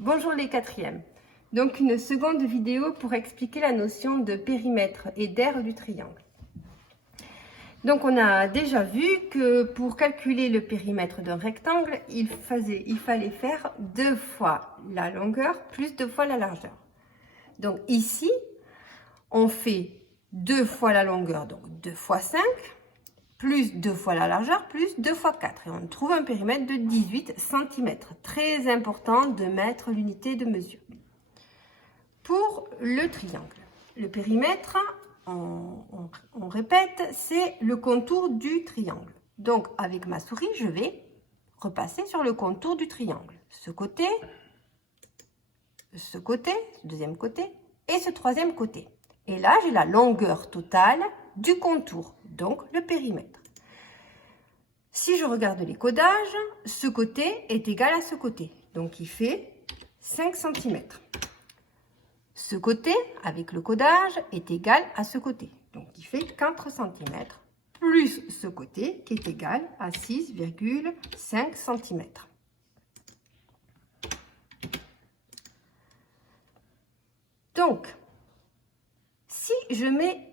Bonjour les quatrièmes. Donc une seconde vidéo pour expliquer la notion de périmètre et d'aire du triangle. Donc on a déjà vu que pour calculer le périmètre d'un rectangle, il fallait faire 2 fois la longueur plus 2 fois la largeur. Donc ici, on fait 2 fois la longueur, donc 2 fois 5, plus 2 fois la largeur, plus 2 fois 4. Et on trouve un périmètre de 18 cm. Très important de mettre l'unité de mesure. Pour le triangle, le périmètre, on répète, c'est le contour du triangle. Donc, avec ma souris, je vais repasser sur le contour du triangle. Ce côté, ce deuxième côté et ce troisième côté. Et là, j'ai la longueur totale du contour, donc le périmètre. Si je regarde les codages, ce côté est égal à ce côté. Donc, il fait 5 cm. Ce côté, avec le codage, est égal à ce côté. Donc, il fait 4 cm, plus ce côté qui est égal à 6,5 cm. Donc, si je mets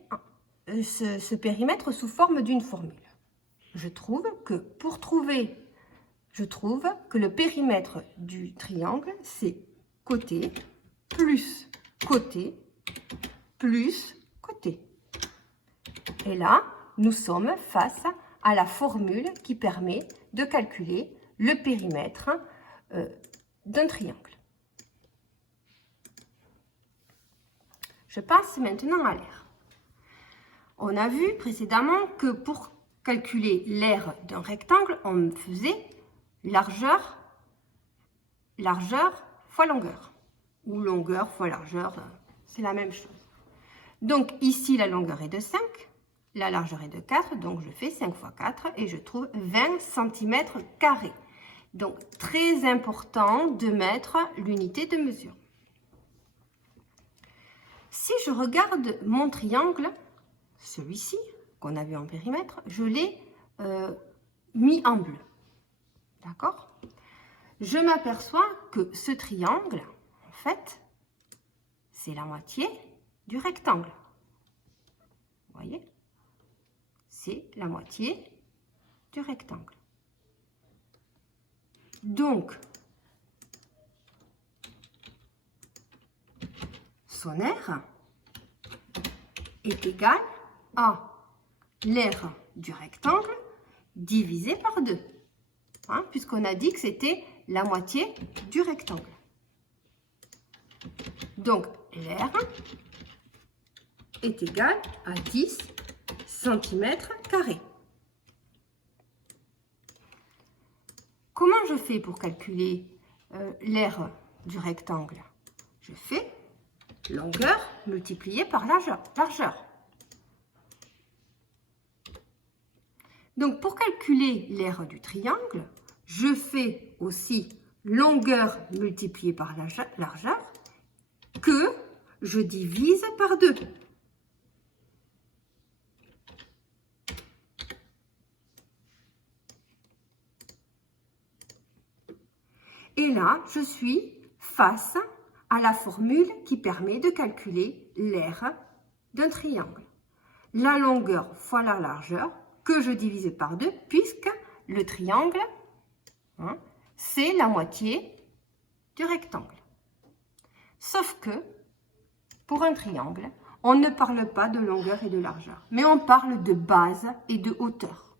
ce périmètre sous forme d'une formule, je trouve que le périmètre du triangle, c'est côté plus côté plus côté. Et là, nous sommes face à la formule qui permet de calculer le périmètre d'un triangle. Je passe maintenant à l'aire. On a vu précédemment que pour calculer l'aire d'un rectangle, on faisait largeur fois longueur. Ou longueur fois largeur, c'est la même chose. Donc ici, la longueur est de 5, la largeur est de 4, donc je fais 5 fois 4 et je trouve 20 cm². Donc très important de mettre l'unité de mesure. Si je regarde mon triangle, celui-ci, qu'on a vu en périmètre, je l'ai mis en bleu. D'accord ? Je m'aperçois que ce triangle, en fait, c'est la moitié du rectangle. Vous voyez? C'est la moitié du rectangle. Donc, son aire est égale à l'aire du rectangle divisé par 2. Hein, puisqu'on a dit que c'était la moitié du rectangle. Donc, l'aire est égale à 10 cm². Comment je fais pour calculer l'aire du rectangle? Je fais longueur multipliée par largeur. Donc, pour calculer l'aire du triangle, je fais aussi longueur multipliée par largeur que je divise par 2. Et là, je suis face à la formule qui permet de calculer l'aire d'un triangle. La longueur fois la largeur que je divise par 2 puisque le triangle, c'est la moitié du rectangle. Sauf que, pour un triangle, on ne parle pas de longueur et de largeur, mais on parle de base et de hauteur.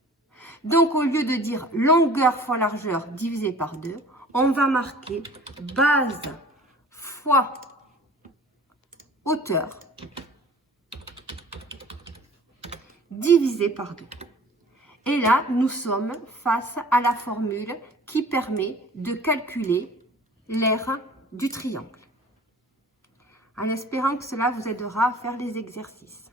Donc, au lieu de dire longueur fois largeur divisé par 2, on va marquer base fois hauteur divisé par 2. Et là, nous sommes face à la formule qui permet de calculer l'aire du triangle. En espérant que cela vous aidera à faire les exercices.